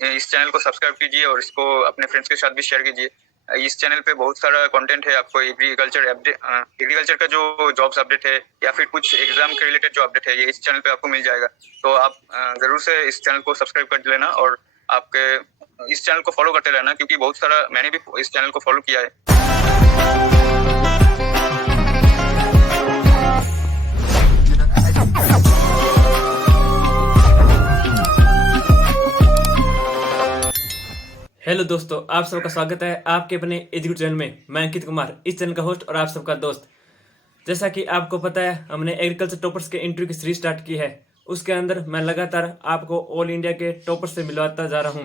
इस चैनल को सब्सक्राइब कीजिए और इसको अपने फ्रेंड्स के साथ भी शेयर कीजिए। इस चैनल पे बहुत सारा कंटेंट है, आपको एग्रीकल्चर अपडेट, एग्रीकल्चर का जो जॉब्स अपडेट है या फिर कुछ एग्जाम के रिलेटेड जो अपडेट है, ये इस चैनल पे आपको मिल जाएगा। तो आप जरूर से इस चैनल को सब्सक्राइब कर लेना और आपके इस चैनल को फॉलो करते रहना, क्योंकि बहुत सारा मैंने भी इस चैनल को फॉलो किया है। हेलो दोस्तों, आप सबका स्वागत है आपके अपने एजुकेट चैनल में। मैं अंकित कुमार, इस चैनल का होस्ट और आप सबका दोस्त। जैसा कि आपको पता है, हमने एग्रीकल्चर टॉपर्स के इंटरव्यू की सीरीज स्टार्ट की है। उसके अंदर मैं लगातार आपको ऑल इंडिया के टॉपर्स से मिलवाता जा रहा हूं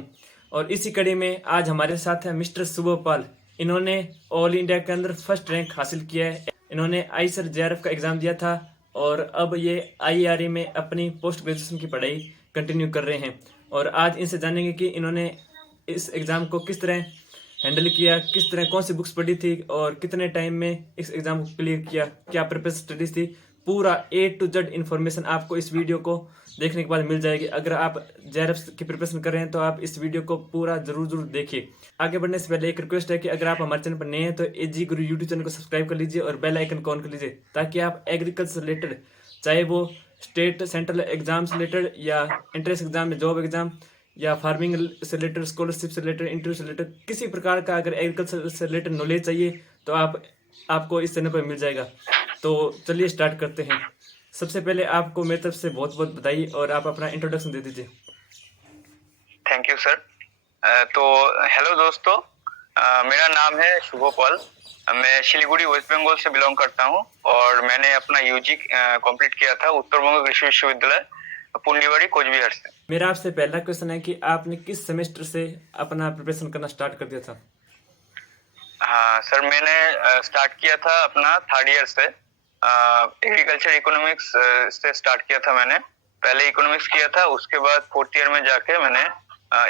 और इसी कड़ी में आज हमारे साथ है मिस्टर शुभ पाल। इन्होंने ऑल इंडिया के अंदर फर्स्ट रैंक हासिल किया है। इन्होंने आईसर जेआरएफ का एग्जाम दिया था और अब ये आईआरए में अपनी पोस्ट ग्रेजुएशन की पढ़ाई कंटिन्यू कर रहे हैं। और आज इनसे जानेंगे कि इन्होंने इस एग्ज़ाम को किस तरह हैंडल किया, किस तरह कौन सी बुक्स पढ़ी थी और कितने टाइम में इस एग्ज़ाम को क्लियर किया, क्या प्रिपेयर स्टडीज थी। पूरा A to Z इन्फॉर्मेशन आपको इस वीडियो को देखने के बाद मिल जाएगी। अगर आप जेआरएफ की प्रिपरेशन कर रहे हैं तो आप इस वीडियो को पूरा जरूर देखिए। आगे बढ़ने से पहले एक रिक्वेस्ट है कि अगर आप हमारे चैनल पर नए हैं तो एजी गुरु यूट्यूब चैनल को सब्सक्राइब कर लीजिए और बेल आइकन को ऑन कर लीजिए, ताकि आप एग्रीकल्चर रिलेटेड, चाहे वो स्टेट सेंट्रल एग्जाम से रिलेटेड या एंट्रेंस एग्जाम, जॉब एग्जाम या फार्मिंग से रिलेटेड, स्कॉलरशिप से रिलेटेड, इंटरव्यू से रिलेटेड, किसी प्रकार का अगर एग्रीकल्चर से रिलेटेड नॉलेज चाहिए तो आपको इस चैनल पर मिल जाएगा। तो चलिए स्टार्ट करते हैं। सबसे पहले आपको मेरी तरफ से बहुत बहुत बधाई और आप अपना इंट्रोडक्शन दे दीजिए। Thank you sir. तो हेलो दोस्तों, मेरा नाम है शुभ पाल। मैं शिलीगुड़ी वेस्ट बंगाल से बिलोंग करता हूं और मैंने अपना यूजी कंप्लीट किया था उत्तर बंग कृषि विश्वविद्यालय पुंडीवाड़ी कोचबिहार से। मेरा आपसे पहला क्वेश्चन है कि आपने किस सेमेस्टर से अपना प्रिपरेशन करना स्टार्ट कर दिया था? हाँ सर, मैंने स्टार्ट किया था अपना थर्ड ईयर से। एग्रीकल्चर इकोनॉमिक्स से स्टार्ट किया था मैंने। पहले इकोनॉमिक्स किया था, उसके बाद फोर्थ ईयर में जाके मैंने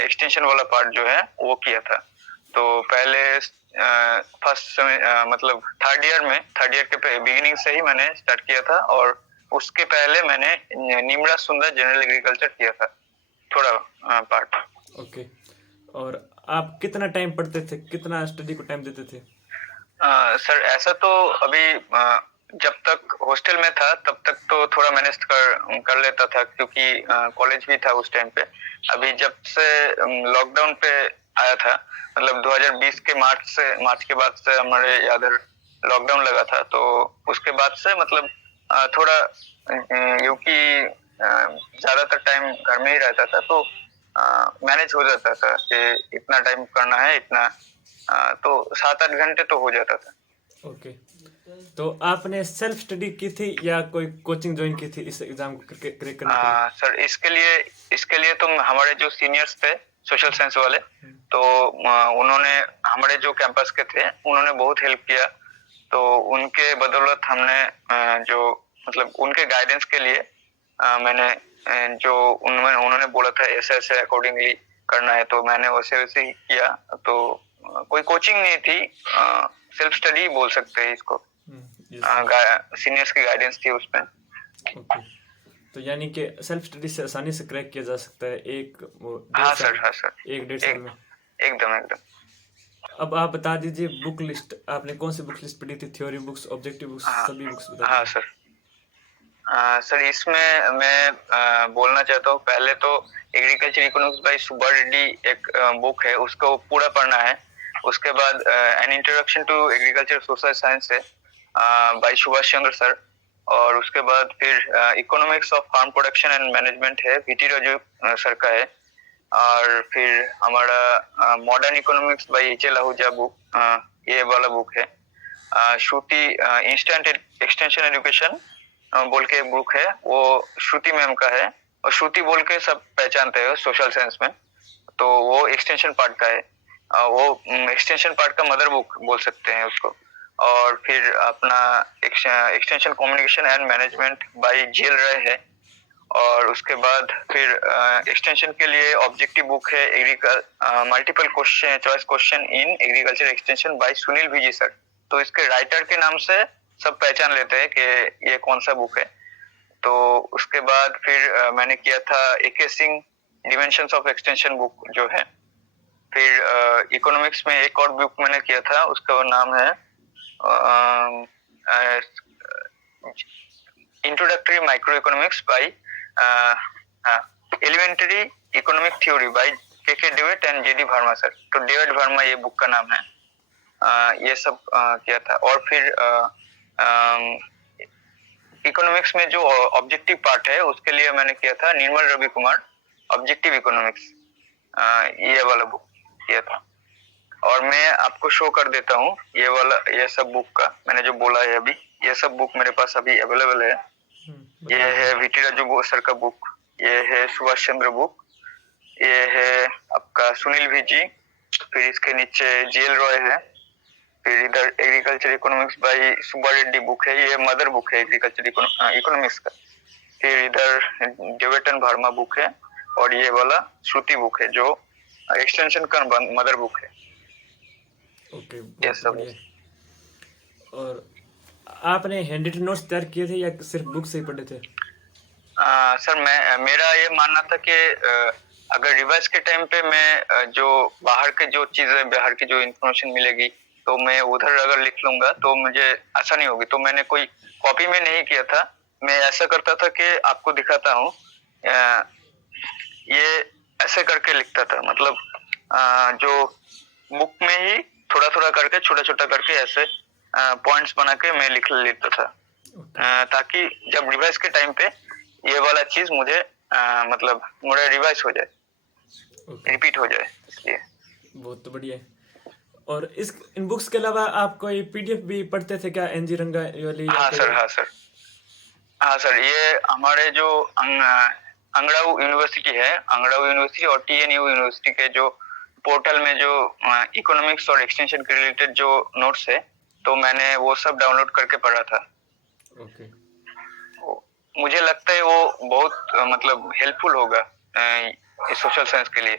एक्सटेंशन वाला पार्ट जो है वो किया था। तो पहले मतलब थर्ड ईयर के बिगिनिंग से ही मैंने स्टार्ट किया था और उसके पहले मैंने निमरा सुंदर जनरल एग्रीकल्चर किया था थोड़ा पार्ट। ओके। और आप कितना टाइम पढ़ते थे, कितना स्टडी को टाइम देते थे? सर ऐसा तो अभी जब तक हॉस्टल में था तब तक तो थोड़ा मैनेज कर लेता था, क्योंकि कॉलेज भी था उस टाइम पे। अभी जब से लॉकडाउन पे आया था, मतलब 2020 के मार्च के बाद से हमारे इधर लॉकडाउन लगा था, तो उसके बाद से मतलब थोड़ा क्योंकि ज्यादातर टाइम घर में ही रहता था, तो मैनेज हो जाता था कि इतना टाइम करना है, इतना तो 7-8 घंटे तो हो जाता था। ओके। तो आपने सेल्फ स्टडी की थी या कोई कोचिंग ज्वाइन की थी इस एग्जाम को क्रैक करने के लिए? सर इसके लिए तो हमारे जो सीनियर्स थे सोशल साइंस वाले, तो उन्होंने हमारे जो कैंपस के थे उन्होंने बहुत हेल्प किया। तो उनके बदौलत हमने जो मतलब उनके गाइडेंस के लिए मैंने जो उन्होंने बोला था ऐसे ऐसे अकॉर्डिंगली करना है, तो मैंने वैसे ही किया। तो कोई कोचिंग नहीं थी, सेल्फ स्टडी बोल सकते हैं इसको। सीनियर्स की गाइडेंस थी उसमें। ओके। तो यानी कि सेल्फ स्टडी से आसानी से क्रैक किया जा सकता है हाँ सर, एक डेढ़ साल में। एकदम। अब आप बता दीजिए बुक लिस्ट, आपने कौन सी बुक लिस्ट पढ़ी थी? थ्योरी बुक्स, ऑब्जेक्टिव बुक्स, सभी बुक्स बता दीजिए। हाँ सर। सर इसमें मैं बोलना चाहता हूँ, पहले तो agriculture economics by Subba Reddy एक बुक है, उसको पूरा पढ़ना है। उसके बाद an introduction to agriculture social science है बाय सुभाष चंद्र सर। और उसके बाद फिर economics of farm production and management है, वीटी राजू सर का है। और फिर हमारा modern economics by H L. Ahuja book, ये वाला बुक है। श्रुति इंस्टेंट एक्सटेंशन एजुकेशन बोल के एक बुक है, वो श्रुति मैम का है और श्रुति बोल के सब पहचानते हैं सोशल साइंस में, तो वो एक्सटेंशन पार्ट का है। वो एक्सटेंशन पार्ट का मदर बुक बोल सकते हैं उसको। और फिर अपना extension communication and management by जेल राय है। और उसके बाद फिर एक्सटेंशन के लिए ऑब्जेक्टिव बुक है multiple question choice question in agriculture extension by Sunil विजी सर। तो इसके राइटर के नाम से सब पहचान लेते हैं कि ये कौन सा बुक है। तो उसके बाद फिर मैंने किया था AK Singh dimensions of extension book जो है। फिर इकोनॉमिक्स में एक और बुक मैंने किया था, उसका नाम है introductory micro economics by elementary economic theory by K David and J D Verma sir. तो डेविड वर्मा ये बुक का नाम है। ये सब किया था। और फिर इकोनॉमिक्स में जो ऑब्जेक्टिव पार्ट है उसके लिए मैंने किया था निर्मल रवि कुमार ऑब्जेक्टिव इकोनॉमिक्स, ये वाला बुक किया था। और मैं आपको शो कर देता हूँ ये वाला, ये सब बुक का मैंने जो बोला है अभी, ये सब बुक मेरे पास अभी अवेलेबल है। ये है वीटी राजू सर का बुक, ये है सुभाष चंद्र बुक, ये है आपका सुनील विजी, फिर इसके नीचे जेएल रॉय है, फिर इधर agriculture economics by Subba Reddy book है, ये मदर बुक है एग्रीकल्चर इकोनॉमिक्स का। फिर इधर डेविड वर्मा बुक है, और ये वाला श्रुति बुक है जो एक्सटेंशन का मदर बुक है। ओके, ये सब। और आपने हैंड रिटन नोट्स तैयार किए थे या सिर्फ बुक से ही पढ़े थे? सर मेरा ये मानना था कि अगर रिवाइज के टाइम पे मैं जो बाहर के जो चीजें, बाहर की जो इन्फॉर्मेशन मिलेगी तो मैं उधर अगर लिख लूंगा तो मुझे आसानी होगी। तो मैंने कोई कॉपी में नहीं किया था, मैं ऐसा करता था कि आपको दिखाता हूँ, ये ऐसे करके लिखता था। मतलब जो बुक में ही थोड़ा थोड़ा करके, छोटा छोटा करके ऐसे पॉइंट्स बना के मैं लिख लेता था, ताकि जब रिवाइज के टाइम पे ये वाला चीज मुझे मतलब मुझे रिवाइज हो जाए, रिपीट हो जाए, इसलिए। बहुत बढ़िया है। और इन बुक्स के अलावा आप कोई पीडीएफ भी पढ़ते थे क्या, एनजी रंगा वाली? हाँ सर, ये हमारे जो अंगड़ाऊ यूनिवर्सिटी है, अंगड़ाऊ यूनिवर्सिटी और टीएनयू यूनिवर्सिटी के जो पोर्टल में जो इकोनॉमिक्स और एक्सटेंशन के रिलेटेड जो नोट्स है, तो मैंने वो सब डाउनलोड करके पढ़ा था। ओके। मुझे लगता है वो बहुत मतलब हेल्पफुल होगा सोशल साइंस के लिए।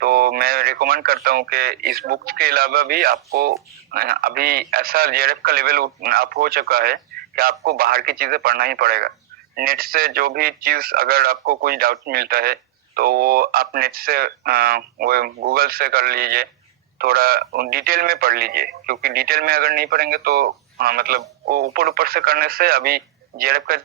तो मैं रिकमेंड करता हूँ कि इस बुक्स के अलावा भी आपको अभी ऐसा जेआरएफ का लेवल आप हो चुका है कि आपको बाहर की चीजें पढ़ना ही पड़ेगा। नेट से जो भी चीज, अगर आपको कोई डाउट मिलता है तो वो आप नेट से वो गूगल से कर लीजिए, थोड़ा डिटेल में पढ़ लीजिए, क्योंकि डिटेल में अगर नहीं पढ़ेंगे तो मतलब वो ऊपर ऊपर से करने से अभी जेआरएफ का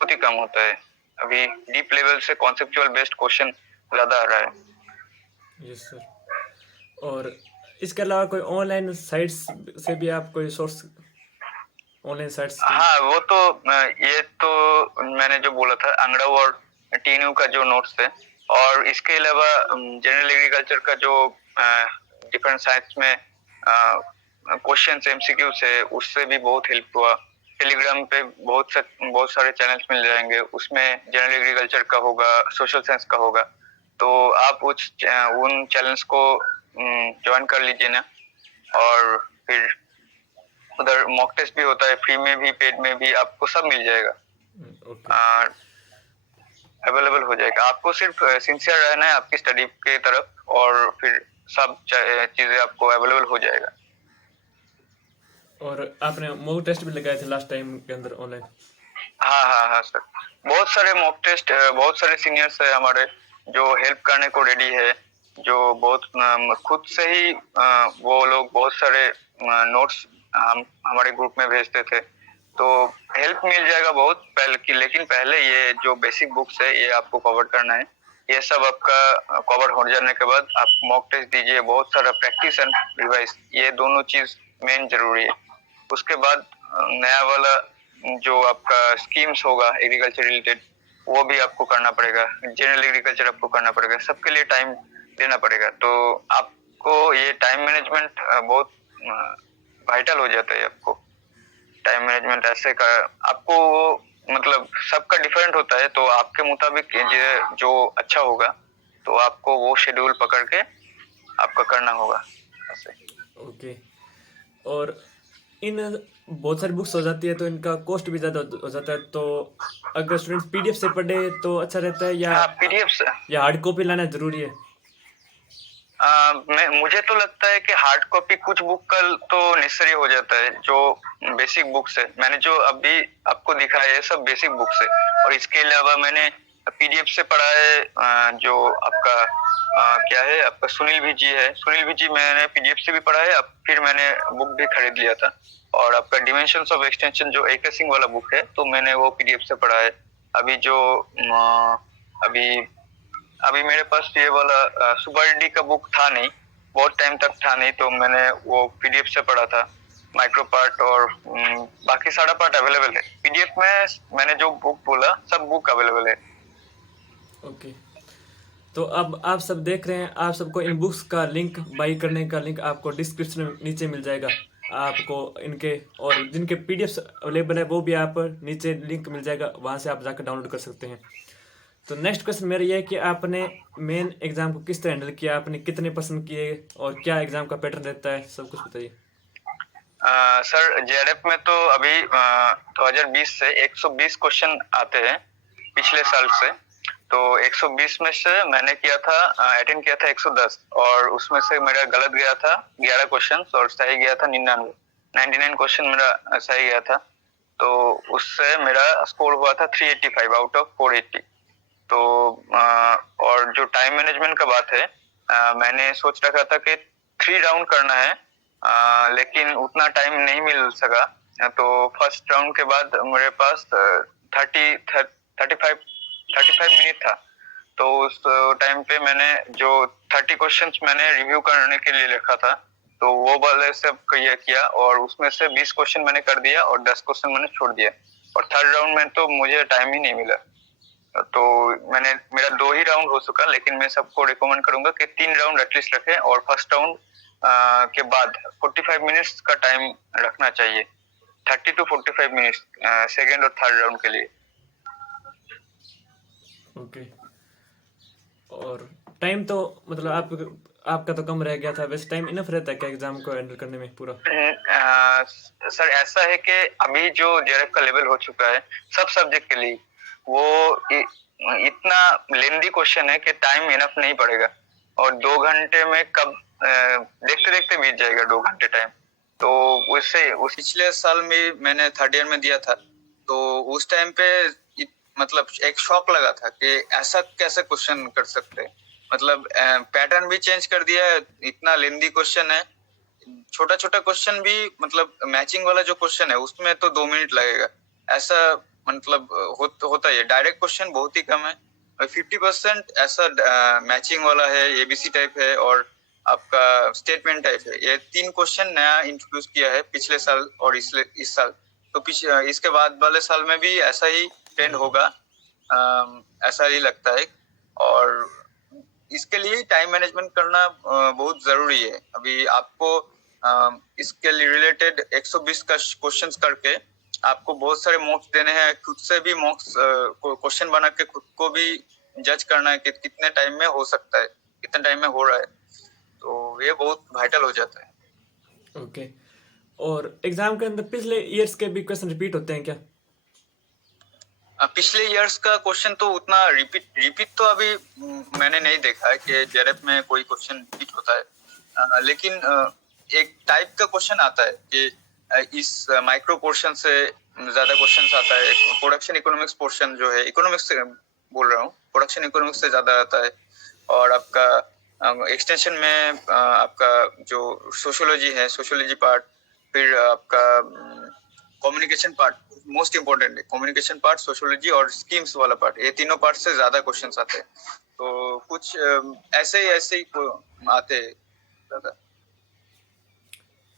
बहुत ही कम होता है। अभी डीप लेवल से कॉन्सेप्चुअल बेस्ड क्वेश्चन ज्यादा आ रहा है। Yes sir. और इसके अलावा कोई ऑनलाइन साइट्स से भी आप कोई सोर्स, ऑनलाइन साइट्स? हाँ, वो तो ये तो मैंने जो बोला था अंगड़ाऊ और टीएनयू का जो नोट्स है, और इसके अलावा जनरल एग्रीकल्चर का जो डिफरेंट साइट्स में क्वेश्चंस एमसीक्यूज है, उससे भी बहुत हेल्प हुआ। टेलीग्राम पे बहुत सारे चैनल्स मिल जाएंगे, उसमें जनरल एग्रीकल्चर का होगा, सोशल साइंस का होगा, तो आप उन चैनल्स को ज्वाइन कर लीजिए ना। और फिर उधर मॉक टेस्ट भी होता है, फ्री में भी पेड में भी, आपको सब मिल जाएगा, अवेलेबल हो जाएगा। आपको सिर्फ सिंसियर रहना है आपकी स्टडी के तरफ, और फिर सब चीजें आपको अवेलेबल हो जाएगा। और आपने मॉक टेस्ट भी लगाए थे लास्ट टाइम के अंदर ऑनलाइन? हाँ सर, बहुत सारे मॉक टेस्ट, बहुत सारे सीनियर्स है हमारे जो हेल्प करने को रेडी है, जो बहुत खुद से ही वो लोग बहुत सारे नोट्स हमारे ग्रुप में भेजते थे, तो हेल्प मिल जाएगा बहुत पहले की। लेकिन पहले ये जो बेसिक बुक्स है ये आपको कवर करना है। ये सब आपका कवर हो जाने के बाद आप मॉक टेस्ट दीजिए, बहुत सारा प्रैक्टिस एंड रिवाइज, ये दोनों चीज मेन जरूरी है। उसके बाद नया वाला जो आपका स्कीम्स होगा एग्रीकल्चर रिलेटेड, वो भी आपको करना पड़ेगा, जनरल एग्रीकल्चर आपको करना पड़ेगा, सबके लिए टाइम देना पड़ेगा। तो आपको ये टाइम मैनेजमेंट बहुत वाइटल हो जाता है। आपको टाइम मैनेजमेंट ऐसे का आपको मतलब सबका डिफरेंट होता है, तो आपके मुताबिक जो अच्छा होगा तो आपको वो शेड्यूल पकड़ के आपका करना होगा ऐसे। ओके। और इन बहुत सारी बुक्स हो जाती है तो इनका कॉस्ट भी ज़्यादा हो जाता है, तो अगर स्टूडेंट पीडीएफ से पढ़े तो अच्छा रहता है या पीडीएफ से या हार्ड कॉपी लाना जरूरी है? मुझे तो लगता है कि हार्ड कॉपी कुछ बुक का तो नेसेसरी हो जाता है, जो बेसिक बुक्स है। मैंने जो अभी आपको दिखाया है सब बेसिक बुक्स है, और इसके अलावा मैंने पीडीएफ से पढ़ा है। जो आपका क्या है, आपका सुनील विजी है, सुनील विजी मैंने पीडीएफ से भी पढ़ा है। अब फिर मैंने बुक भी खरीद लिया था। और आपका डिमेंशंस ऑफ एक्सटेंशन जो एके सिंह वाला बुक है, तो मैंने वो पीडीएफ से पढ़ा है। अभी जो अभी अभी मेरे पास ये वाला सुपर डी का बुक था नहीं, बहुत टाइम तक था नहीं, तो मैंने वो पीडीएफ से पढ़ा था। माइक्रो पार्ट और बाकी सारा पार्ट अवेलेबल है पीडीएफ में। मैंने जो बुक बोला सब बुक अवेलेबल है। ओके, तो अब आप सब देख रहे हैं, आप सबको इन बुक्स का लिंक, बाई करने का लिंक आपको डिस्क्रिप्शन में नीचे मिल जाएगा। आपको इनके और जिनके पीडीएफ अवेलेबल है वो भी आप नीचे लिंक मिल जाएगा, वहाँ से आप जाकर डाउनलोड कर सकते हैं। तो नेक्स्ट क्वेश्चन मेरा ये है कि आपने मेन एग्जाम को किस तरह हैंडल किया, आपने कितने पसंद किए और क्या एग्जाम का पैटर्न रहता है, सब कुछ बताइए। सर जेआरएफ में तो अभी 2020 से 120 क्वेश्चन आते हैं पिछले साल से। तो 120 में से मैंने किया था, अटेंड किया था 110, और उसमें से मेरा गलत गया था 11 क्वेश्चन और सही गया था 99 क्वेश्चन मेरा सही गया था। तो उससे मेरा स्कोर हुआ था 385 आउट ऑफ 480। तो और जो टाइम मैनेजमेंट का बात है, मैंने सोच रखा था कि 3 राउंड करना है, लेकिन उतना टाइम नहीं मिल सका। तो फर्स्ट राउंड के बाद मेरे पास 35 मिनट था। तो उस टाइम पे मैंने जो 30 क्वेश्चंस मैंने रिव्यू करने के लिए लिखा था, तो वो वाले सब किया, और उसमें से 20 क्वेश्चन मैंने कर दिया और 10 क्वेश्चन मैंने छोड़ दिया। और थर्ड राउंड में तो मुझे टाइम ही नहीं मिला। तो मेरा 2 ही राउंड हो चुका, लेकिन मैं सबको रिकमेंड करूंगा कि 3 राउंड एटलीस्ट रखें, और फर्स्ट राउंड के बाद 45 मिनट्स का टाइम रखना चाहिए, 30 to 45 मिनट्स सेकेंड और थर्ड राउंड के लिए। ओके, और टाइम तो मतलब आपका तो कम रह गया था, वैसे टाइम इनफ रहता है क्या एग्जाम को हैंडल करने में पूरा? सर ऐसा है कि अभी जो जेआरएफ का लेवल हो चुका है सब सब्जेक्ट के लिए, वो इतना लेंदी क्वेश्चन है कि टाइम इनफ नहीं पड़ेगा, और 2 घंटे में कब देखते देखते बीत जाएगा 2 घंटे टाइम। तो उससे उस पिछले साल में मैंने थर्ड ईयर में दिया था, तो उस टाइम पे मतलब एक शॉक लगा था कि ऐसा कैसे क्वेश्चन कर सकते हैं। मतलब पैटर्न भी चेंज कर दिया है, इतना लेंदी क्वेश्चन है। छोटा छोटा क्वेश्चन भी, मतलब मैचिंग वाला जो क्वेश्चन है उसमें तो 2 मिनट लगेगा, ऐसा मतलब होता है। डायरेक्ट क्वेश्चन बहुत ही कम है, 50% ऐसा मैचिंग वाला है, एबीसी टाइप है और आपका स्टेटमेंट टाइप है। ये 3 क्वेश्चन नया इंट्रोड्यूस किया है पिछले साल और इस साल। तो इसके बाद वाले साल में भी ऐसा ही ट्रेंड होगा, ऐसा ही लगता है। और इसके लिए टाइम मैनेजमेंट करना बहुत जरूरी है। अभी आपको इसके रिलेटेड 120 का क्वेश्चंस करके आपको बहुत सारे मॉक्स देने हैं, खुद से भी मॉक्स क्वेश्चन बना के खुद को भी जज करना है कि कितने टाइम में हो सकता है, कितने टाइम में हो रहा है। तो ये बहुत वाइटल हो जाता है। ओके, और एग्जाम के अंदर पिछले ईयर्स के भी क्वेश्चन रिपीट होते हैं क्या? पिछले इयर्स का क्वेश्चन तो उतना रिपीट तो अभी मैंने नहीं देखा है कि जेआरएफ में कोई क्वेश्चन रिपीट होता है। लेकिन एक टाइप का क्वेश्चन आता है कि इस माइक्रो पोर्शन से ज्यादा क्वेश्चन आता है। प्रोडक्शन इकोनॉमिक्स पोर्शन जो है, इकोनॉमिक्स से बोल रहा हूँ, प्रोडक्शन इकोनॉमिक्स से ज्यादा आता है। और आपका एक्सटेंशन में आपका जो सोशियोलॉजी है, सोशियोलॉजी पार्ट, फिर आपका कम्युनिकेशन पार्ट मोस्ट इम्पोर्टेंट है, कम्युनिकेशन पार्ट, सोशियोलॉजी और स्कीम्स वाला पार्ट, ये तीनों पार्ट से ज्यादा क्वेश्चंस आते हैं। तो कुछ ऐसे ही आते हैं ज्यादा।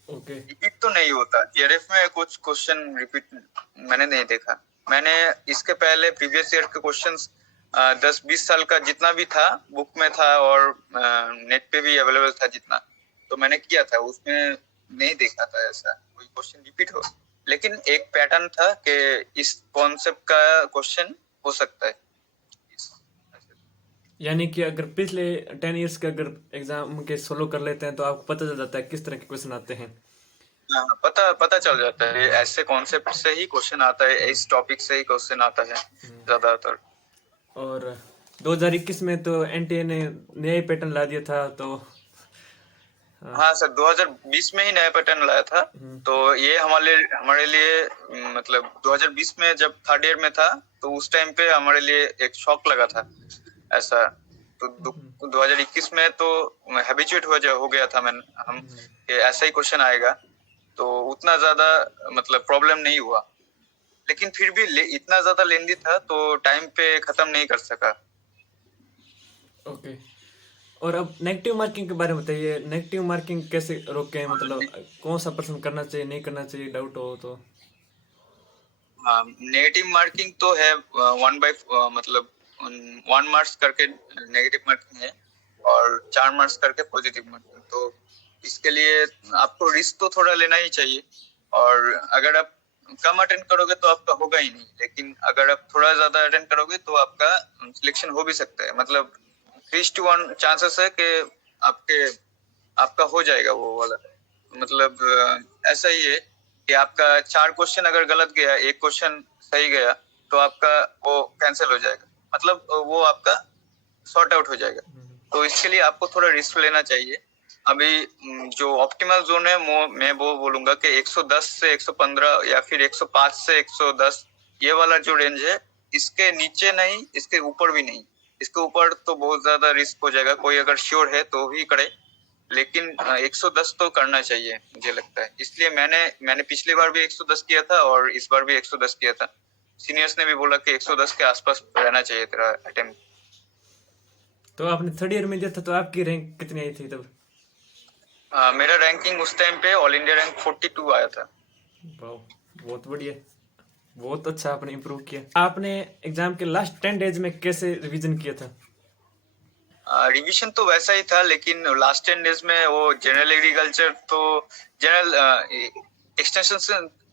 ओके, रिपीट तो नहीं होता जेआरएफ में, कुछ क्वेश्चन रिपीट मैंने नहीं देखा। मैंने इसके पहले प्रीवियस ईयर के क्वेश्चंस 10-20 साल का जितना भी था बुक में था और नेट पे भी अवेलेबल था जितना, तो मैंने किया था, उसमें नहीं देखा था ऐसा कोई क्वेश्चन रिपीट हो। लेकिन एक पैटर्न था कि इस कॉन्सेप्ट का क्वेश्चन हो सकता है। यानी कि अगर पिछले 10 ईयर्स के अगर एग्जाम के सोलो कर लेते हैं तो आपको पता चल जाता है किस तरह के क्वेश्चन आते हैं। हाँ, पता चल जाता है, ऐसे कॉन्सेप्ट से ही क्वेश्चन आता है, इस टॉपिक से ही क्वेश्चन आता है ज्यादातर। और 2021 में तो एनटीए ने नया ही पैटर्न ला दिया था, तो हाँ सर, 2020 में ही नया पैटर्न लाया था। तो ये हमारे लिए मतलब 2020 में जब थर्ड ईयर में था, तो उस टाइम पे हमारे लिए एक शॉक लगा था ऐसा। तो 2021 में तो हैबिचुएट हो गया था हम कि ऐसा ही क्वेश्चन आएगा, तो उतना ज्यादा मतलब प्रॉब्लम नहीं हुआ। लेकिन फिर भी इतना ज्यादा लेंदी था तो टाइम पे खत्म नहीं कर सका। ओके। और अब नेगेटिव मार्किंग के बारे में बताइए, नेगेटिव मार्किंग कैसे रोकें, मतलब कौन सा प्रश्न करना चाहिए नहीं करना चाहिए, डाउट हो तो। हाँ, नेगेटिव मार्किंग तो है 1/, मतलब 1 मार्क्स करके नेगेटिव मार्किंग है और 4 मार्क्स करके पॉजिटिव मार्किंग। तो इसके लिए आपको रिस्क तो थोड़ा लेना ही चाहिए, और अगर आप कम अटेंड करोगे तो आपका होगा ही नहीं, लेकिन अगर आप थोड़ा ज्यादा अटेंड करोगे तो आपका सिलेक्शन हो भी सकता है। मतलब 3:1 चांसेस है कि आपके आपका हो जाएगा वो वाला। मतलब ऐसा ही है कि आपका 4 क्वेश्चन अगर गलत गया, एक क्वेश्चन सही गया, तो आपका वो कैंसिल हो जाएगा, मतलब वो आपका सॉर्ट आउट हो जाएगा। तो इसके लिए आपको थोड़ा रिस्क लेना चाहिए। अभी जो ऑप्टिमल जोन है मैं वो बोलूंगा कि 110 से 115 या फिर 105 से 110, ये वाला जो रेंज है, इसके नीचे नहीं, इसके ऊपर भी नहीं। इसके ऊपर तो बहुत ज्यादा रिस्क हो जाएगा, कोई अगर श्योर है तो ही करे। लेकिन 110 तो करना चाहिए मुझे लगता है। इसलिए मैंने पिछली बार भी 110 किया था और इस बार भी 110 किया था। सीनियर्स ने भी बोला कि 110 के आसपास रहना चाहिए तेरा अटेम्प्ट। तो आपने थर्ड ईयर में दिया था, तो आपकी रैंक कितनी आई थी तब? मेरा रैंकिंग उस टाइम पे ऑल इंडिया रैंक 42 आया था। वाह, बहुत बढ़िया, बहुत अच्छा आपने इम्प्रूव किया। आपने एग्जाम के लास्ट 10 डेज में कैसे रिवीजन किया था? रिवीजन तो वैसा ही था, लेकिन लास्ट 10 डेज में वो जनरल एग्रीकल्चर तो जनरल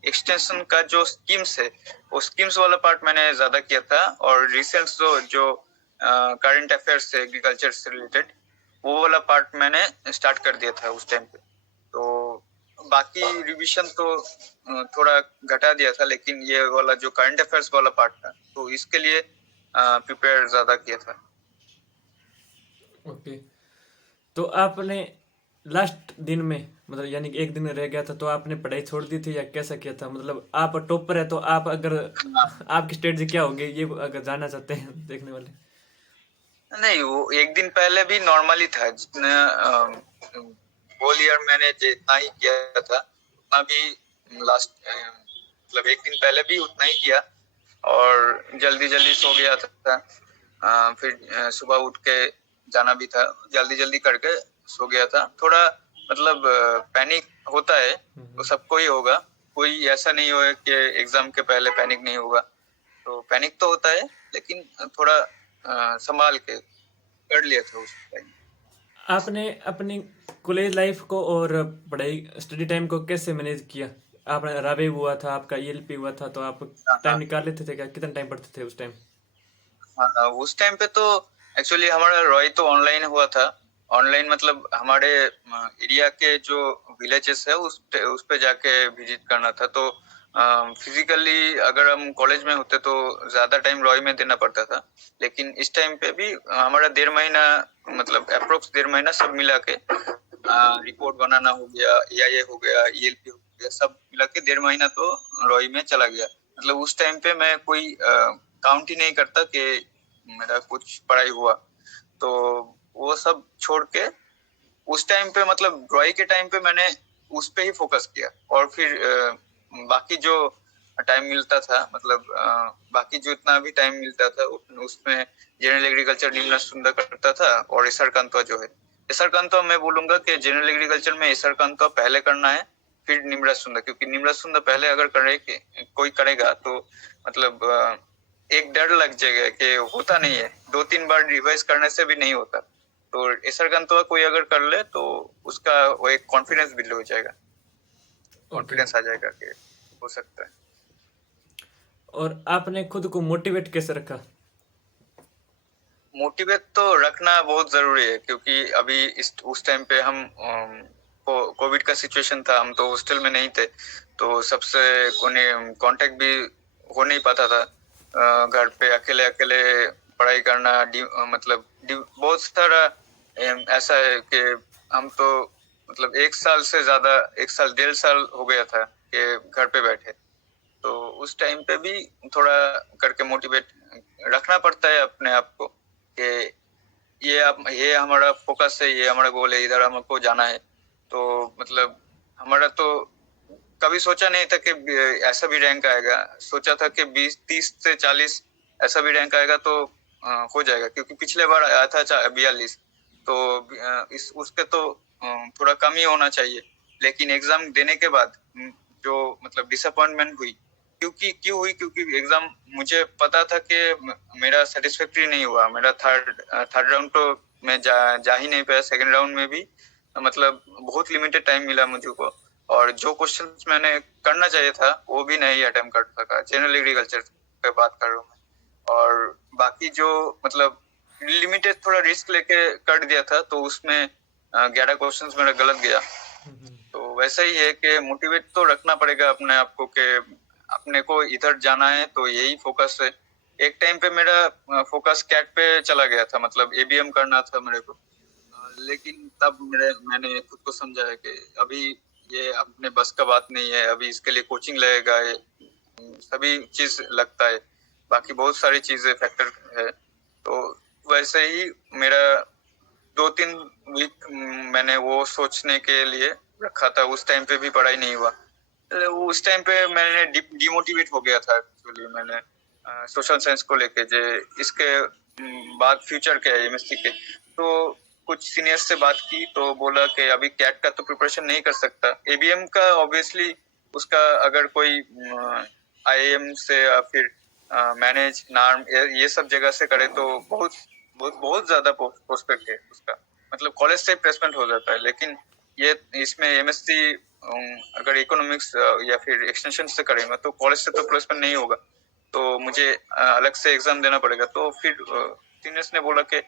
एक्सटेंशन का जो स्कीम्स है, वो स्कीम्स वाला पार्ट मैंने ज्यादा किया था, और रिसेंट जो करंट अफेयर्स है एग्रीकल्चर से रिलेटेड, वो वाला पार्ट मैंने स्टार्ट कर दिया था उस टाइम पे। तो बाकी रिवीजन तो थोड़ा घटा दिया था, लेकिन ये वाला जो करंट अफेयर्स वाला पार्ट था, तो इसके लिए प्रिपेयर ज्यादा किया था। ओके। तो आपने लास्ट दिन में, मतलब यानी कि एक दिन रह गया था, तो आपने पढ़ाई छोड़ दी थी या कैसा किया था? मतलब आप टॉपर है, तो आप अगर आपकी स्ट्रेटजी क्या होगी, ये अगर जानना चाहते हैं देखने वाले। नहीं, वो एक दिन पहले भी नॉर्मली था। जितना होल ईयर मैंने जितना ही किया था, उतना भी लास्ट मतलब एक दिन पहले भी उतना ही किया, और जल्दी जल्दी सो गया था। फिर सुबह उठ के जाना भी था, जल्दी जल्दी करके सो गया था। थोड़ा मतलब पैनिक होता है, तो सबको ही होगा, कोई ऐसा नहीं होगा कि एग्जाम के पहले पैनिक नहीं होगा। तो पैनिक तो होता है, लेकिन थोड़ा संभाल के कर लिया था उस टाइम। आपने अपनी कॉलेज लाइफ को और पढ़ाई स्टडी टाइम को कैसे मैनेज किया? आपने रावे हुआ था, आपका ईएलपी हुआ था, तो आप हाँ टाइम हाँ निकाल लेते थे क्या? कितना टाइम पढ़ते थे उस टाइम? हाँ, उस टाइम पे तो एक्चुअली हमारा रॉय तो ऑनलाइन हुआ था। ऑनलाइन मतलब हमारे एरिया के जो विलेजेस है उस पे जाके विजिट करना था। तो फिजिकली अगर हम कॉलेज में होते तो ज्यादा टाइम रॉय में देना पड़ता था। लेकिन इस टाइम पे भी हमारा 1.5 महीना, मतलब अप्रोक्स 1.5 महीना सब मिला के, रिपोर्ट बनाना हो गया, एआईए हो गया, ईएलपी हो गया, सब मिला के 1.5 महीना तो रॉय में चला गया। मतलब उस टाइम पे मैं कोई काउंट ही नहीं करता कि मेरा कुछ पढ़ाई हुआ। तो वो सब छोड़ के उस टाइम पे, मतलब ड्रॉइंग के टाइम पे मैंने उस पे ही फोकस किया। और फिर बाकी जो टाइम मिलता था, मतलब बाकी जो इतना भी टाइम मिलता था उसमें जनरल एग्रीकल्चर निम्न सुंदर करता था, और एसआर कांतवा जो है, एसआर कांतवा मैं बोलूंगा कि जनरल एग्रीकल्चर में एसआर कांतवा पहले करना है, फिर निम्रा सुंदर। क्योंकि निम्रा सुंदर पहले अगर कोई करेगा तो मतलब एक डर लग जाएगा कि होता नहीं है, 2-3 बार रिवाइज करने से भी नहीं होता। तो एसआर कांतवा कोई अगर कर ले तो उसका वो एक कॉन्फिडेंस बिल्ड हो जाएगा, ओके। कॉन्फिडेंस आ जाएगा कि हो सकता है। और आपने खुद को मोटिवेट कैसे रखा? मोटिवेट तो रखना बहुत जरूरी है, क्योंकि अभी उस टाइम पे हम कोविड का सिचुएशन था, हम तो हॉस्टल में नहीं थे, तो सबसे कांटेक्ट भी हो नहीं पाता था। घर पे अकेले अकेले पढ़ाई करना, मतलब बहुत सारा ऐसा है कि हम तो मतलब 1 साल से ज्यादा, 1 साल 1.5 साल हो गया था कि घर पे बैठे। तो उस टाइम पे भी थोड़ा करके मोटिवेट रखना पड़ता है अपने आप को कि ये हमारा फोकस है, ये हमारा गोल है, इधर हमको जाना है। तो मतलब हमारा तो कभी सोचा नहीं था कि ऐसा भी रैंक आएगा। सोचा था कि 20 30 से 40 ऐसा भी रैंक आएगा तो हो जाएगा, क्योंकि पिछले बार आया था 42। तो इस उसके तो थोड़ा कम ही होना चाहिए। लेकिन एग्जाम देने के बाद जो मतलब डिसअपॉइंटमेंट हुई, क्यों हुई, क्योंकि एग्जाम मुझे पता था कि मेरा सेटिस्फैक्टरी नहीं हुआ। मेरा थर्ड राउंड तो मैं जा ही नहीं पाया। सेकंड राउंड में भी मतलब बहुत लिमिटेड टाइम मिला मुझको, और जो क्वेश्चंस मैंने करना चाहिए था वो भी नहीं अटेम्प्ट कर सका। जनरल एग्रीकल्चर पे बात कर रहा हूँ मैं। और बाकी जो मतलब लिमिटेड थोड़ा रिस्क लेके कर दिया था, तो उसमें 11 क्वेश्चंस मेरा गलत गया। तो वैसा ही है कि मोटिवेट तो रखना पड़ेगा अपने आप को कि अपने को इधर जाना है, तो यही फोकस है। एक टाइम पे मेरा फोकस कैट पे चला गया था, मतलब एबीएम करना था मेरे को। लेकिन तब मैंने खुद को समझा है कि अभी ये अपने बस का बात नहीं है। अभी इसके लिए कोचिंग लगेगा, सभी चीज लगता है, बाकी बहुत सारी चीजें फैक्टर है। तो वैसे ही मेरा 2 3 वीक मैंने वो सोचने के लिए रखा था। उस टाइम पे भी पढ़ाई नहीं हुआ। उस टाइम पे मैंने डिमोटिवेट हो गया था एक्चुअली। मैंने सोशल साइंस को लेके जे इसके बाद फ्यूचर क्या है एमएससी के। तो कुछ सीनियर्स से बात की तो बोला कि अभी कैट का तो प्रिपरेशन नहीं कर सकता। एबीएम का ऑब्वियसली उसका अगर कोई आईएएम से या फिर मैनेज नार्म ये सब जगह से करे तो बहुत बहुत बहुत ज्यादा प्रोस्पेक्ट है उसका। मतलब कॉलेज से प्लेसमेंट हो जाता है। लेकिन ये इसमें एमएससी अगर इकोनॉमिक्स या फिर एक्सटेंशन से करेंगे तो कॉलेज से तो प्लेसमेंट नहीं होगा। तो मुझे अलग से एग्जाम देना पड़ेगा। तो फिर सीनियर्स ने बोला कि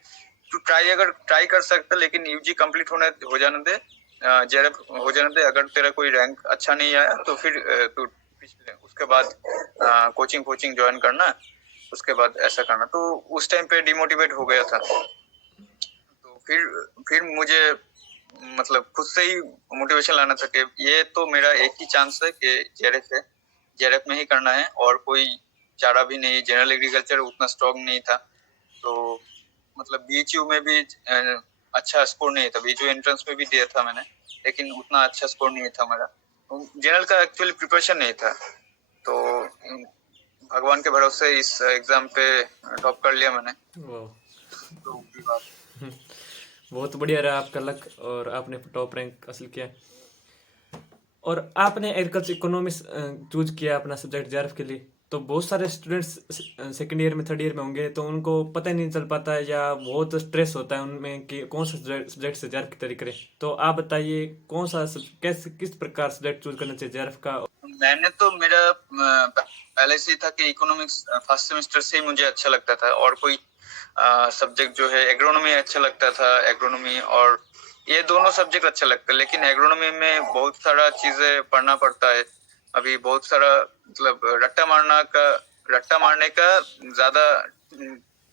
तू ट्राई कर सकता, लेकिन यूजी कंप्लीट हो जाने दे, जेआरएफ हो जाने दे। अगर तेरा कोई रैंक अच्छा नहीं आया तो फिर तू उसके बाद कोचिंग कोचिंग ज्वाइन करना, उसके बाद ऐसा करना। तो उस टाइम पे डिमोटिवेट हो गया था। तो फिर मुझे मतलब खुद से ही मोटिवेशन लाना था कि ये तो मेरा एक ही चांस है कि जेआरएफ है, जेआरएफ में ही करना है, और कोई चारा भी नहीं। जनरल एग्रीकल्चर उतना स्ट्रॉन्ग नहीं था। तो मतलब बीएचयू में भी अच्छा स्कोर नहीं था। बीएचयू एंट्रेंस में भी दिया था मैंने, लेकिन उतना अच्छा स्कोर नहीं था मेरा। जनरल का एक्चुअली प्रिपरेशन नहीं था। तो भगवान के भरोसे इस एग्जाम पे टॉप कर लिया मैंने। तो बात बहुत बढ़िया रहा आपका लक और आपने टॉप रैंक हासिल किया। और आपने एग्रीकल्चर इकोनॉमिक्स चूज किया अपना सब्जेक्ट जेआरएफ के लिए, तो बहुत सारे स्टूडेंट्स सेकंड ईयर में थर्ड ईयर में होंगे तो उनको पता ही नहीं चल पाता है या बहुत स्ट्रेस होता है उनमें कि कौन सा सब्जेक्ट से जेआरएफ की तैयारी करें। तो आप बताइए कौन सा कैसे किस प्रकार सब्जेक्ट चूज करना चाहिए जेआरएफ का। मैंने तो मेरा पहले से ही था कि इकोनॉमिक्स फर्स्ट सेमेस्टर से ही मुझे अच्छा लगता था, और कोई सब्जेक्ट जो है एग्रोनॉमी अच्छा लगता था। एग्रोनॉमी और ये दोनों सब्जेक्ट अच्छा लगता है, लेकिन एग्रोनॉमी में बहुत सारा चीजें पढ़ना पड़ता है। अभी बहुत सारा मतलब रट्टा मारने का ज्यादा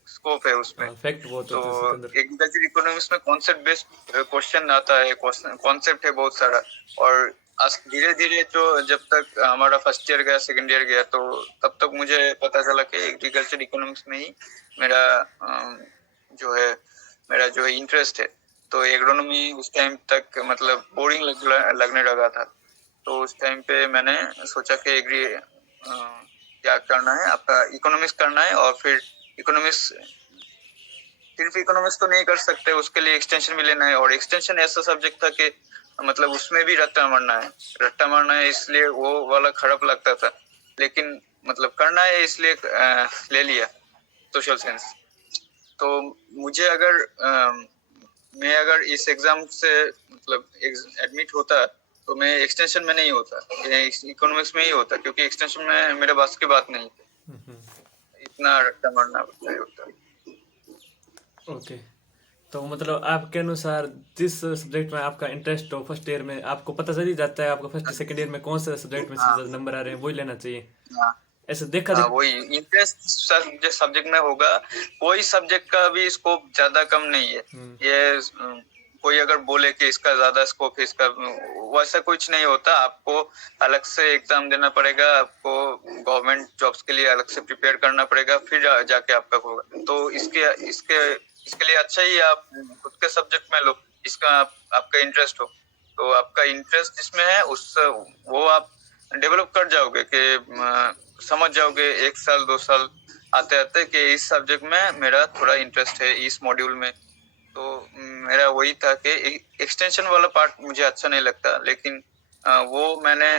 स्कोप है उसमें। फैक्ट बहुत तो होते हैं उसके अंदर। एग्रीकल्चर इकोनॉमिक्स में कॉन्सेप्ट बेस्ड क्वेश्चन आता है, कॉन्सेप्ट है बहुत सारा। और धीरे धीरे जो जब तक हमारा फर्स्ट ईयर गया, सेकंड ईयर गया, तो तब तक मुझे पता चला कि एग्रीकल्चर इकोनॉमिक्स में ही मेरा जो है मेरा जो इंटरेस्ट है। तो एग्रोनॉमी उस टाइम तक मतलब बोरिंग लगने लगा था। तो उस टाइम पे मैंने सोचा कि क्या करना है, आपका इकोनॉमिक्स करना है। और फिर इकोनॉमिक्स सिर्फ इकोनॉमिक्स तो नहीं कर सकते, उसके लिए एक्सटेंशन भी लेना है। और एक्सटेंशन ऐसा सब्जेक्ट था कि मतलब उसमें भी रट्टा मारना है, इसलिए वो वाला खराब लगता था। लेकिन मतलब करना है इसलिए ले लिया सोशल साइंस। तो मुझे मैं अगर इस एग्जाम से मतलब एडमिट होता तो मैं एक्सटेंशन में नहीं होता, इकोनॉमिक्स में ही होता, क्योंकि एक्सटेंशन में मेरे बस की बात नहीं थी, इतना रट्टा मारना होता। ओके, तो मतलब आपके अनुसार जिस सब्जेक्ट में आपका इंटरेस्ट हो फर्स्ट ईयर में आपको पता चल ही जाता है आपको फर्स्ट सेकंड ईयर में कौन सा सब्जेक्ट में सबसे हाँ ज्यादा नंबर आ रहे हैं वही लेना चाहिए। हाँ ऐसे देखा हाँ, देख। वही इंटरेस्ट सब्जेक्ट में होगा। कोई सब्जेक्ट का भी स्कोप ज्यादा कम नहीं है। हम्म, ये कोई अगर बोले कि इसका ज्यादा स्कोप है, इसका वैसा कुछ नहीं होता। आपको अलग से एग्जाम देना पड़ेगा, आपको गवर्नमेंट जॉब्स के लिए अलग से प्रिपेयर करना पड़ेगा, फिर जाके आपका होगा। तो इसके इसके इसके लिए अच्छा ही आप खुद के सब्जेक्ट में लो, इसका आपका इंटरेस्ट हो। तो आपका इंटरेस्ट जिसमें है उस वो आप डेवलप कर जाओगे कि समझ जाओगे 1 साल 2 साल आते आते कि इस सब्जेक्ट में मेरा थोड़ा इंटरेस्ट है, इस मॉड्यूल में। तो मेरा वही था कि एक्सटेंशन वाला पार्ट मुझे अच्छा नहीं लगता, लेकिन वो मैंने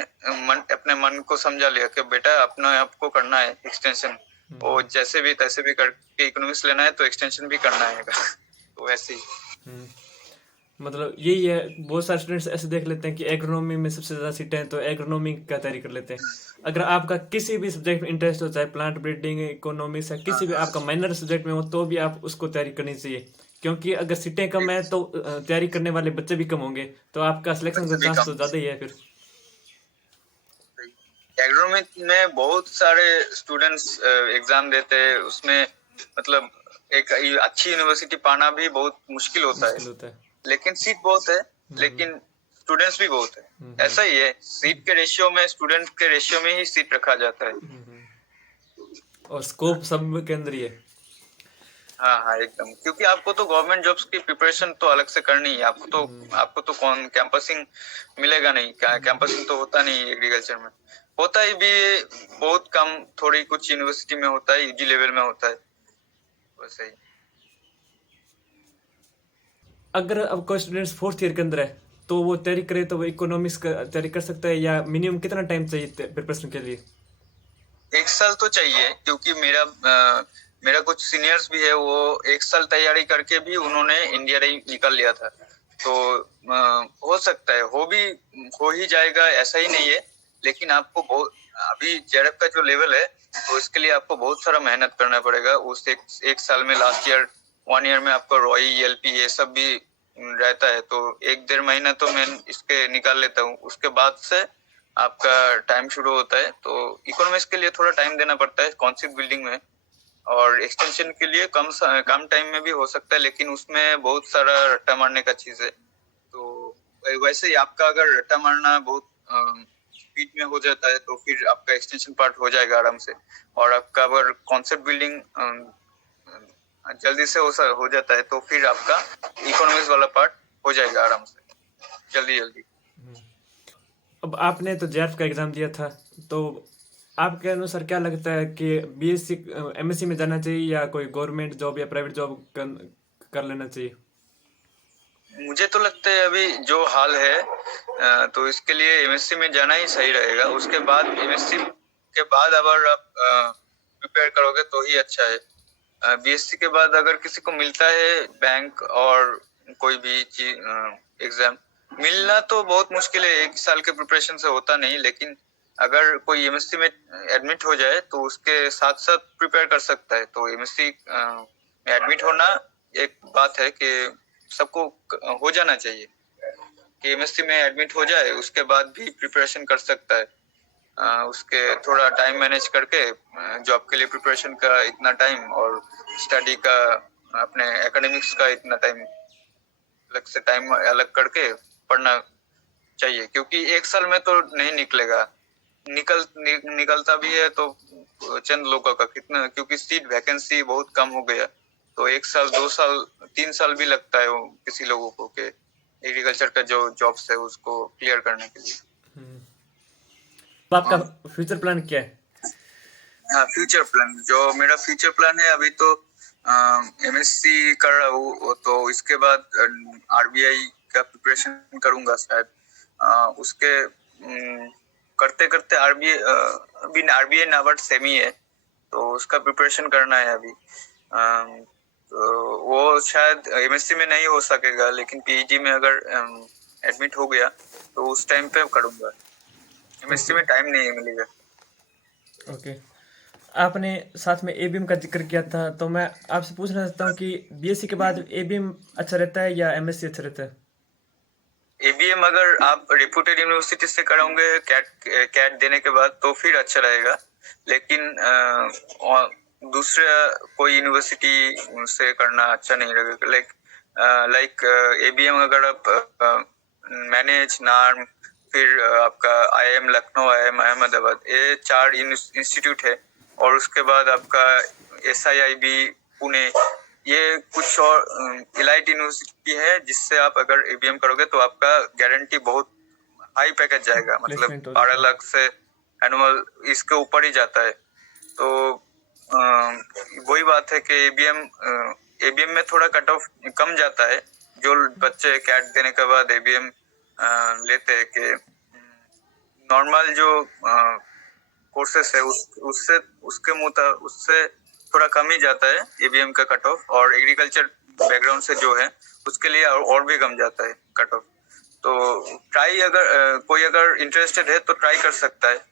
अपने मन को समझा लिया कि बेटा अपना आपको करना है एक्सटेंशन, वो जैसे भी तैसे भी करके इकोनॉमिक्स लेना है तो एक्सटेंशन भी करना है। तो वैसे ही मतलब यही है, बहुत सारे स्टूडेंट्स ऐसे देख लेते हैं कि एग्रोनॉमी में सबसे ज़्यादा सीटें हैं तो एग्रोनॉमी का तैयारी कर लेते हैं। अगर आपका किसी भी सब्जेक्ट में इंटरेस्ट हो, चाहे प्लांट ब्रीडिंग, इकोनॉमिक्स या किसी भी आपका माइनर सब्जेक्ट में हो, तो भी आप उसको तैयारी करनी चाहिए। क्योंकि अगर सीटें कम है तो तैयारी करने वाले बच्चे भी कम होंगे, तो आपका सिलेक्शन का बच्चे भी चांस कम। तो ज़्यादा ही है फिर। एग्रोनॉमी में बहुत सारे स्टूडेंट्स एग्जाम देते हैं, उसमें मतलब एक अच्छी यूनिवर्सिटी पाना भी बहुत मुश्किल होता मुश्किल है, होता है। लेकिन सीट बहुत है, लेकिन स्टूडेंट्स भी बहुत है। ऐसा ही है, सीट के रेशियो में, स्टूडेंट के रेशियो में ही सीट रखा जाता है। और स्कोप सब के अंदर ही है। हाँ हाँ एकदम, क्योंकि आपको तो गवर्नमेंट जॉब्स की प्रिपरेशन तो अलग से करनी है। आपको तो कौन कैंपसिंग मिलेगा नहीं, कैंपसिंग तो होता नहीं एग्रीकल्चर में। होता ही भी बहुत कम, थोड़ी कुछ यूनिवर्सिटी में होता है, यूजी लेवल में होता है, वैसे ही। अगर अब कोई स्टूडेंट्स फोर्थ ईयर के अंदर है तो वो तैयारी करे, तो वो इकोनॉमिक्स का तैयारी कर सकता है, या मिनिमम कितना टाइम चाहिए प्रिपरेशन के लिए? 1 साल तो चाहिए, क्योंकि मेरा कुछ सीनियर्स भी है, वो 1 साल तैयारी करके भी उन्होंने इंडिया रैंक निकाल लिया था। तो हो सकता है, हो ही जाएगा, ऐसा ही नहीं है। लेकिन आपको बहुत, अभी जेआरएफ का जो लेवल है, तो इसके लिए आपको बहुत सारा मेहनत करना पड़ेगा। उस एक साल में, लास्ट ईयर 1 ईयर में आपको रॉई, एलपी ये सब भी रहता है। तो 1 1.5 महीना तो मैं इसके निकाल लेता हूँ, उसके बाद से आपका टाइम शुरू होता है। तो इकोनॉमिक्स के लिए थोड़ा टाइम देना पड़ता है कॉन्सेप्ट बिल्डिंग में, और एक्सटेंशन के लिए कम टाइम में भी हो सकता है, लेकिन उसमें बहुत सारा रट्टा मारने का चीज है। तो वैसे ही आपका अगर रट्टा मारना बहुत स्पीड में हो जाता है, तो फिर आपका एक्सटेंशन पार्ट हो जाएगा आराम से। और आपका अगर कॉन्सेप्ट बिल्डिंग जल्दी से हो जाता है, तो फिर आपका इकोनॉमिक्स वाला पार्ट हो जाएगा आराम से, जल्दी जल्दी। अब आपने तो जेआरएफ का एग्जाम दिया था, तो आपके अनुसार क्या लगता है कि बीएससी एमएससी में जाना चाहिए, या कोई गवर्नमेंट जॉब या प्राइवेट जॉब कर लेना चाहिए? मुझे तो लगता है अभी जो हाल है, तो इसके लिए एमएससी में जाना ही सही रहेगा। उसके बाद एमएससी के बाद अगर आप प्रिपेयर करोगे तो ही अच्छा है। बीएससी के बाद अगर किसी को मिलता है बैंक और कोई भी चीज एग्जाम, मिलना तो बहुत मुश्किल है, 1 साल के प्रिपरेशन से होता नहीं। लेकिन अगर कोई एमएससी में एडमिट हो जाए तो उसके साथ साथ प्रिपेयर कर सकता है। तो एमएससी में एडमिट होना एक बात है कि सबको हो जाना चाहिए कि एमएससी में एडमिट हो जाए, उसके बाद भी प्रिपरेशन कर सकता है। उसके थोड़ा टाइम मैनेज करके जॉब के लिए प्रिपरेशन का इतना टाइम, और स्टडी का, अपने एकेडमिक्स का इतना टाइम, अलग से टाइम अलग करके पढ़ना चाहिए। क्योंकि 1 साल में तो नहीं निकलेगा, निकलता भी है तो चंद लोगों का कितना, क्योंकि सीट वैकेंसी बहुत कम हो गया। तो 1 साल 2 साल 3 साल भी लगता है किसी लोगों को के एग्रीकल्चर का जो जॉब्स है उसको क्लियर करने के लिए। तो आपका फ्यूचर प्लान क्या है? हाँ, फ्यूचर प्लान, जो मेरा फ्यूचर प्लान है, अभी तो एमएससी कर रहा हूँ, तो इसके बाद आरबीआई का प्रिपरेशन करूंगा शायद। उसके करते करते आरबीआई नाबार्ड सेमी है, तो उसका प्रिपरेशन करना है अभी। तो वो शायद एमएससी में नहीं हो सकेगा, लेकिन पीजी में अगर एडमिट हो गया तो उस टाइम पे करूंगा। एमएससी में टाइम नहीं मिलेगा। ओके, आपने साथ में एबीएम का जिक्र किया था, तो मैं आपसे पूछना चाहता हूँ कि बीएससी के बाद एबीएम अच्छा रहता है या एमएससी अच्छा रहता है? एबीएम अगर आप रेप्यूटेड यूनिवर्सिटी से कराओगे कैट देने के बाद, तो फिर अच्छा रहेगा। लेकिन दूसरा कोई यूनिवर्सिटी से करना अच्छा नहीं रहेगा। लाइक लाइक एबीएम अगर आप मैनेज, नार्म, फिर आपका आईआईएम लखनऊ, आईआईएम अहमदाबाद, ये 4 इंस्टीट्यूट है। और उसके बाद आपका एसआईआईबी पुणे, ये कुछ और इलाइट यूनिवर्सिटी है जिससे आप अगर एबीएम करोगे तो आपका गारंटी बहुत हाई पैकेज जाएगा, मतलब प्लेसमेंट हो 12 जाता है। लाख से एनुअल इसके ऊपर ही जाता है। तो वही बात है कि एबीएम में थोड़ा कट ऑफ कम जाता है। जो बच्चे कैट देने के बाद एबीएम लेते हैं कि नॉर्मल जो कोर्सेस है उससे थोड़ा कम ही जाता है एबीएम का कट ऑफ, और एग्रीकल्चर बैकग्राउंड से जो है उसके लिए और भी कम जाता है कट ऑफ। तो ट्राई अगर कोई अगर इंटरेस्टेड है तो ट्राई कर सकता है।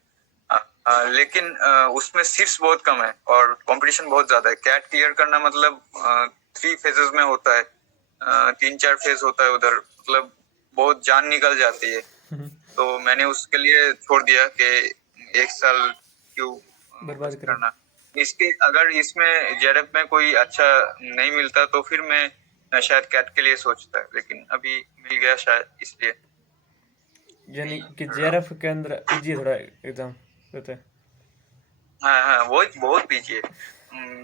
लेकिन उसमें सीट्स बहुत कम है और कंपटीशन बहुत ज्यादा है। कैट क्लियर करना मतलब 3 फेजेस में होता है, 3-4 फेज होता है उधर, मतलब बहुत जान निकल जाती है। तो मैंने उसके लिए छोड़ दिया कि 1 साल क्यों बर्बाद करें। करना। इसके अगर इसमें जेआरएफ में कोई अच्छा नहीं मिलता तो फिर मैं शायद कैट के लिए सोचता, लेकिन अभी मिल गया शायद इसलिए। यानी कि जेआरएफ के अंदर इजी थोड़ा एग्जाम होता है। हाँ, वो बहुत इजी है।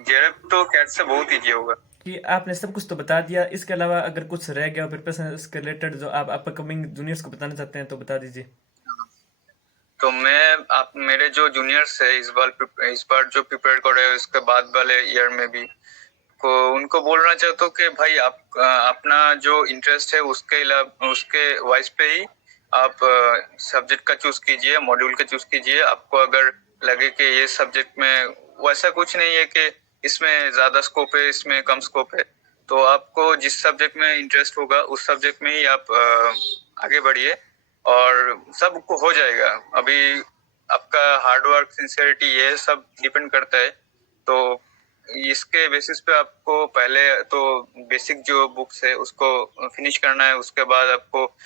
जेआरएफ तो कैट से बहुत इजी होगा। कि आपने सब कुछ तो बता दिया, इसके अलावा अगर कुछ रह गया प्रिपरेशन इसके रिलेटेड जो आप अपकमिंग जूनियर्स को बताना चाहते हैं तो बता दीजिए। तो आप मेरे जो जूनियर्स है इस बार जो प्रिपेयर कर रहे हो इसके बाद वाले ईयर में भी, को उनको बोलना चाहता हूँ कि भाई आप अपना जो इंटरेस्ट है उसके वाइज पे ही आप सब्जेक्ट का चूज कीजिए, मॉड्यूल का चूज कीजिए। आपको अगर लगे कि ये सब्जेक्ट में वैसा कुछ नहीं है कि इसमें ज्यादा स्कोप है, इसमें कम स्कोप है, तो आपको जिस सब्जेक्ट में इंटरेस्ट होगा उस सब्जेक्ट में ही आप आगे बढ़िए और सब हो जाएगा। अभी आपका हार्डवर्क, सिंसियरिटी, ये सब डिपेंड करता है। तो इसके बेसिस पे आपको पहले तो बेसिक जो बुक्स है उसको फिनिश करना है। उसके बाद आपको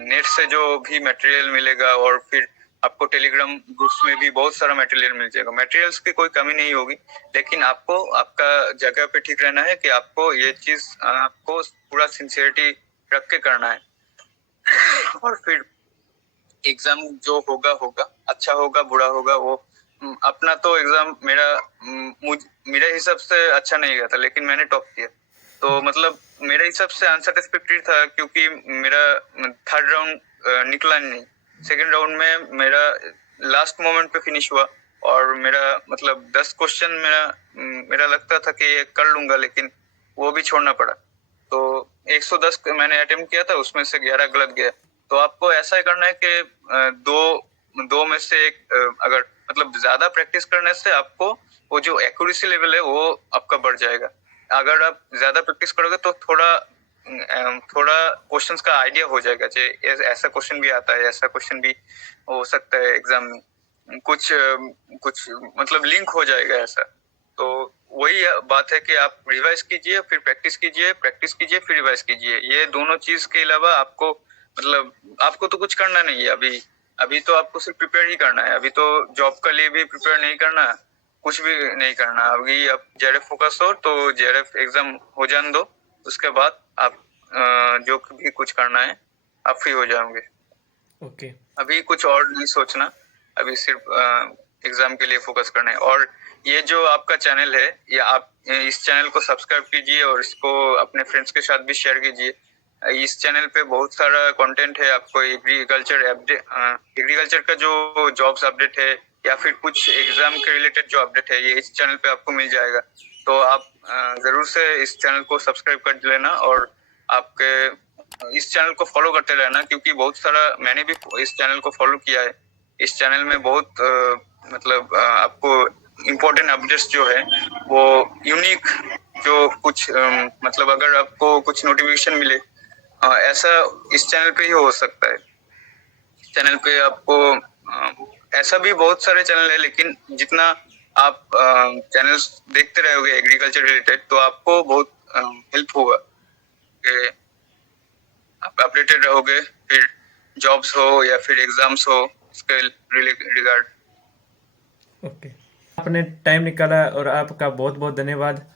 नेट से जो भी मटेरियल मिलेगा, और फिर आपको टेलीग्राम ग्रुप्स में भी बहुत सारा मटेरियल मिल जाएगा। मटेरियल्स की कोई कमी नहीं होगी, लेकिन आपको आपका जगह पे ठीक रहना है कि आपको ये चीज आपको पूरा सिंसियरिटी रख के करना है। और फिर एग्जाम जो होगा, अच्छा होगा बुरा होगा वो अपना। तो एग्जाम मेरे हिसाब से अच्छा नहीं गया था, लेकिन मैंने टॉप किया। तो मतलब मेरे हिसाब से अनसेटिस्फैक्टरी था, क्योंकि मेरा 3rd राउंड निकला नहीं। 2nd राउंड में मेरा लास्ट मोमेंट पे फिनिश हुआ, और मेरा मतलब 10 क्वेश्चन मेरा लगता था कि ये कर लूंगा, लेकिन वो भी छोड़ना पड़ा। तो 110 मैंने अटेम्प्ट किया था, उसमें से 11 गलत गया। तो आपको ऐसा ही करना है कि दो में से एक, अगर मतलब ज्यादा प्रैक्टिस करने से आपको वो जो एक्यूरेसी लेवल है वो आपका बढ़ जाएगा। अगर आप ज्यादा प्रैक्टिस करोगे तो थोड़ा क्वेश्चंस का आइडिया हो जाएगा, ऐसा क्वेश्चन भी आता है, ऐसा क्वेश्चन भी हो सकता है एग्जाम में, कुछ मतलब लिंक हो जाएगा ऐसा। तो वही बात है कि आप रिवाइज कीजिए, फिर प्रैक्टिस कीजिए, फिर रिवाइज कीजिए। ये दोनों चीज के अलावा आपको मतलब आपको तो कुछ करना नहीं है। अभी तो आपको सिर्फ प्रिपेयर ही करना है। अभी तो जॉब के लिए भी प्रिपेयर नहीं करना, कुछ भी नहीं करना। अभी आप जेआरएफ फोकस हो तो जेआरएफ एग्जाम हो जाने दो, उसके बाद आप जो भी कुछ करना है आप फ्री हो जाओगे। ओके। अभी कुछ और नहीं सोचना, अभी सिर्फ एग्जाम के लिए फोकस करना है। और ये जो आपका चैनल है, ये आप इस चैनल को सब्सक्राइब कीजिए और इसको अपने फ्रेंड्स के साथ भी शेयर कीजिए। इस चैनल पे बहुत सारा कंटेंट है। आपको एग्रीकल्चर का जो जॉब्स अपडेट है या फिर कुछ एग्जाम के रिलेटेड जो अपडेट है, ये इस चैनल पे आपको मिल जाएगा। तो आप जरूर से इस चैनल को सब्सक्राइब कर लेना, और आपके इस चैनल को फॉलो करते रहना, क्योंकि बहुत सारा मैंने भी इस चैनल को फॉलो किया है। इस चैनल में बहुत मतलब आपको इम्पोर्टेंट अपडेट्स जो है वो यूनिक, जो कुछ मतलब अगर आपको कुछ नोटिफिकेशन मिले, ऐसा इस चैनल पे ही हो सकता है। इस चैनल पे आपको ऐसा भी बहुत सारे चैनल है, लेकिन जितना आप चैनल्स देखते रहोगे एग्रीकल्चर रिलेटेड, तो आपको बहुत हेल्प होगा कि आप अपडेटेड रहोगे, फिर जॉब्स हो या फिर एग्जाम्स हो इसके रिगार्ड। ओके, आपने टाइम निकाला और आपका बहुत बहुत धन्यवाद।